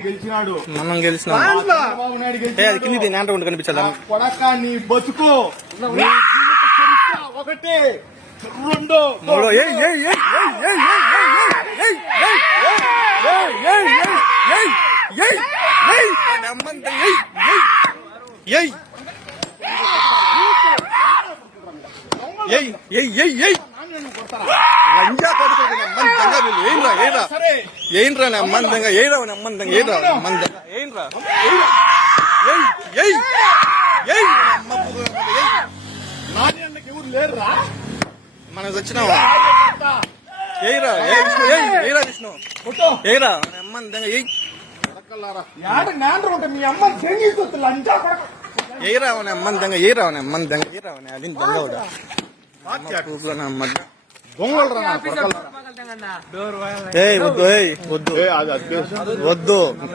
గెలిచినాడు, మనం గెలిచినాం. చంద్రబాబు నాయుడు అది గెలిచినాడు. కింది నాంట ఉండి కనిపించాలా? కొడక నీ బతుకు, నీ జీవిత చరిత్ర ఒకటే, రెండో మూడో ఏయ్ ఏయ్ ఏయ్ ఏయ్ ఏయ్ ఏయ్ ఏయ్ ఏయ్ ఏయ్ ఏయ్ ఏయ్ నమ్మంత ఏయ్ ఏయ్ ఏయ్ ఏయ్ ఏయ్ ఏయ్ లంజా కొడుకు నమ్మంతంగా ఏయిరా ఏయిరా ఏయిరా నమ్మంతంగా ఏయిరా నమ్మంతంగా ఏయిరా నమ్మంతంగా ఏయిరా ఏయ్ ఏయ్ ఏయ్ నమ్మపు ఏయ్ నాణ్యానికి ఎవరు లేరురా. మనం వచ్చినావా? ఏయిరా ఏయిరా విష్ణు ఏయిరా నమ్మంతంగా ఏయ్ యాడ నాన్న ఉంటే మీ అమ్మ చెంగిస్తుంది లంచా కొడక. ఏయిరా నమ్మంతంగా ఏయిరా నమ్మంతంగా ఏయిరా అది దొంగ దొంగలరా నా కొడకల్లారా. ఏయ్ వద్దు ఏయ్ వద్దు అది వద్దు